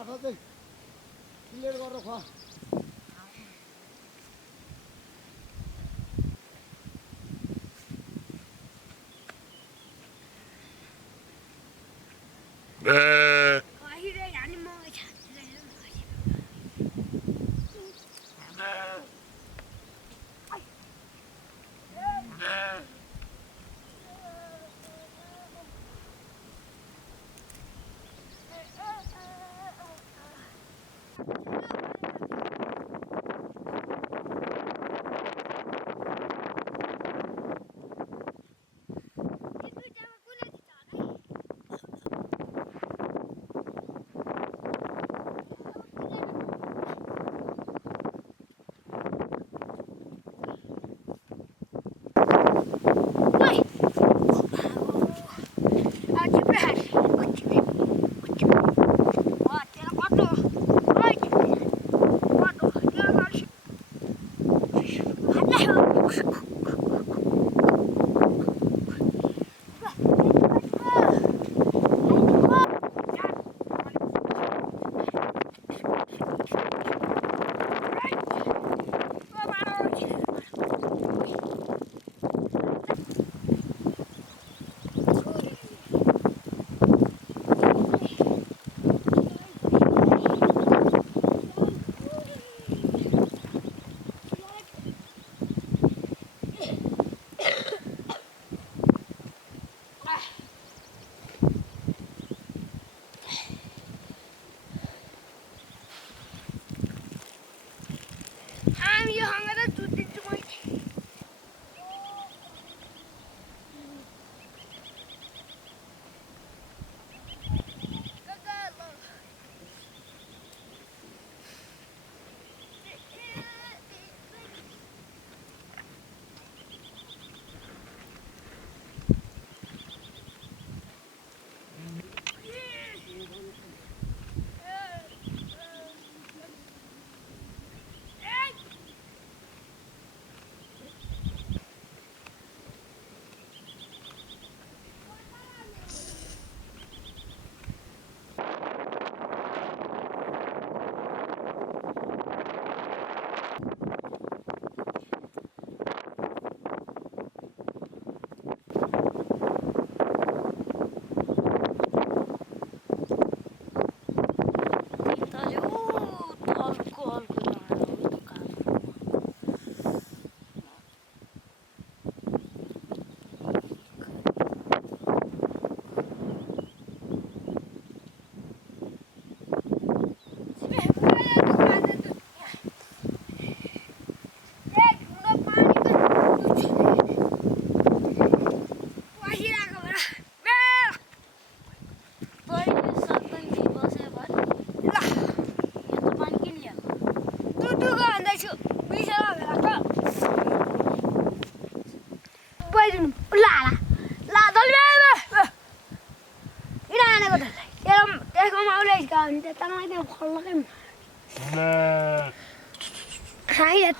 माछा चाहिँ क्लियर गरेर खुवा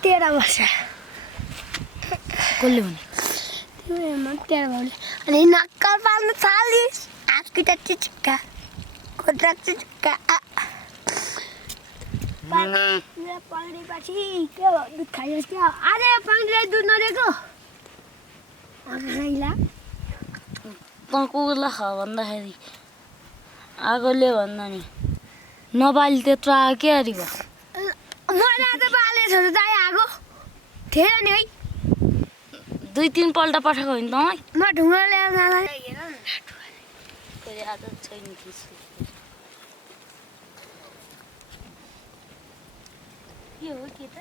तेरा वर्ष कसले भने तेरा बाउले अनि नक्कल पाल्नु थालिस आजको त चिच्का कोट्राक चिच्का पानीपछि के हो दुध खाइस् क्या अरे पानीलाई दुध नदिएको खाइला त कुकुरलाई खा भन्दाखेरि आगोले भन्दा नि नबाली त्यत्रो आयो के अरे भयो मैले त बालेछ त दाइ आगो थिएन नि है 2-3 पल्ट पठाएको होइन तपाईँ म ढुङ्गा ल्याएर जाँदा फेरि आदत छैन त्यसको के हो के त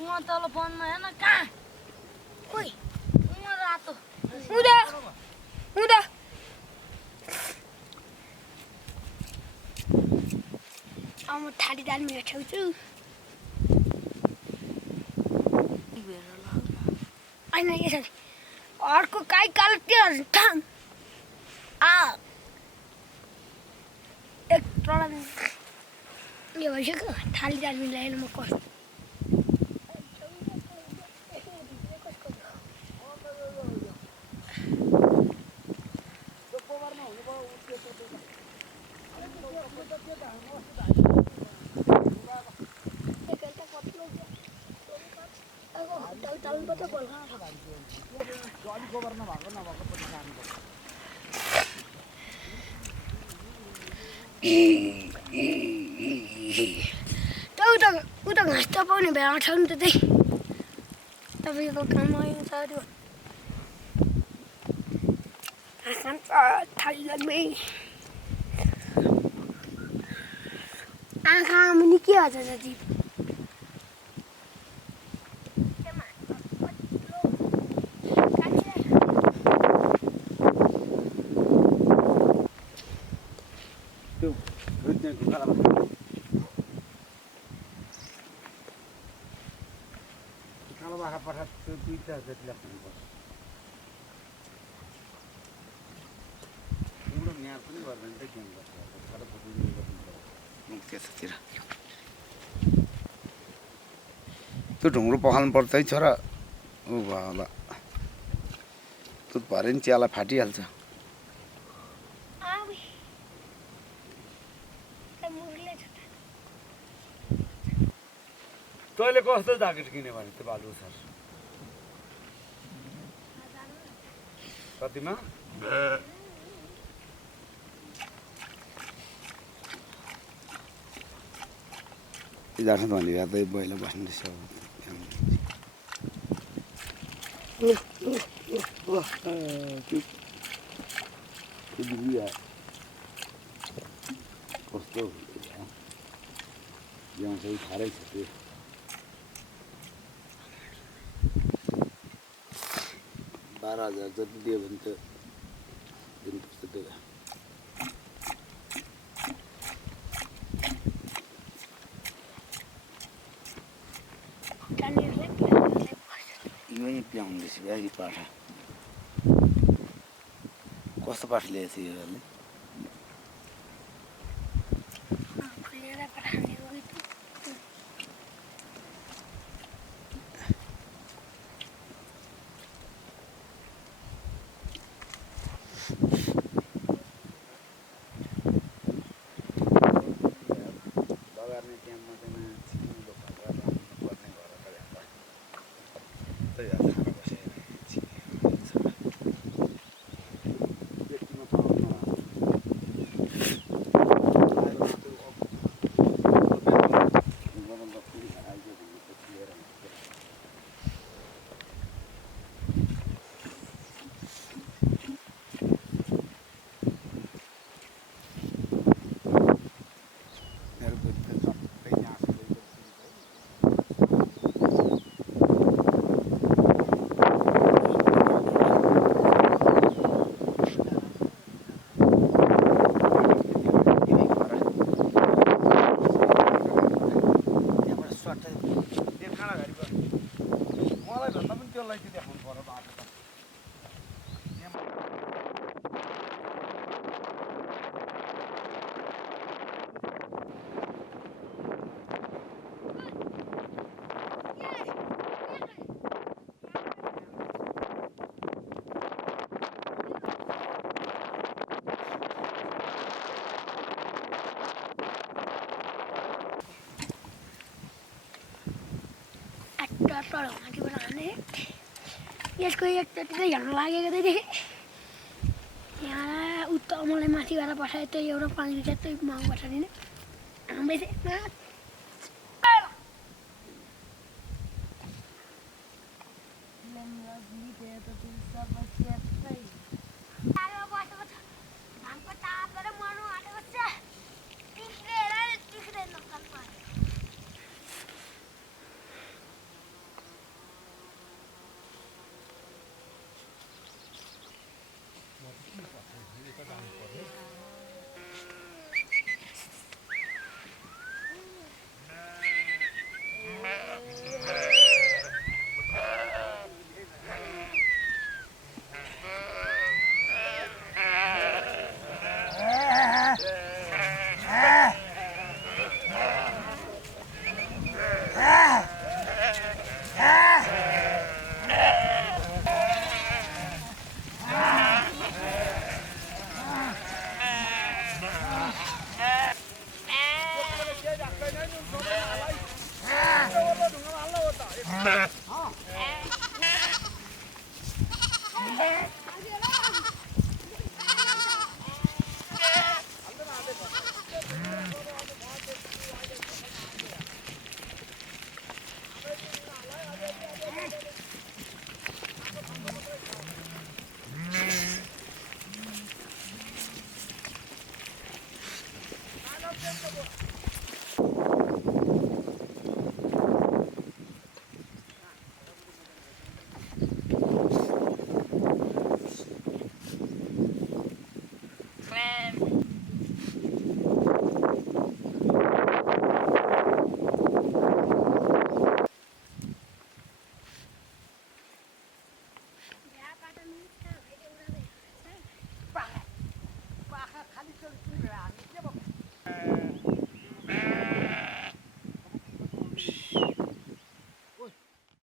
म तल वनमा हेर्न कहाँ खोइ म रातो उदा उदा म थाली दाल मेरो छेउछु होइन यसरी अर्को काहीँ कालो त्यो ठाङ एक टोडा यो भइसक्यो थाली दाल मिलाएर म कस्तो अलिक गोबर नभएको पनि सार्नुपर्छ उता घाँस त पाउने बेलामा छ नि त त्यही तपाईँको काम आयो साह्रो घाँस खान्छ थालीमै आँखामा पनि के हुन्छ जति त्यो ढुङ्ग्रो पखाल्नु पर्दै छ र ऊ भयो होला दुध भरे नि चियालाई फाटिहाल्छ तैँले कस्तो ज्याकेट किन्यो भने त्यो बालु सर कतिमा जान्छ भने गर्दै पहिला बस्नु रहेछ कस्तो यहाँ चाहिँ साह्रै छ त्यो 12,000 जति दियो भने त दिनुपर्छ त्यो यही प्याउँदैछ यही पाठा कस्तो पाठा ल्याएछ योले माथिबाट हाने यसको एकचोटि चाहिँ झ्याङ लागेको थिएँ यहाँ उता मलाई माथि गएर पठायो त्यो एउटा 5 लिटर चाहिँ माउ पठाइदिने है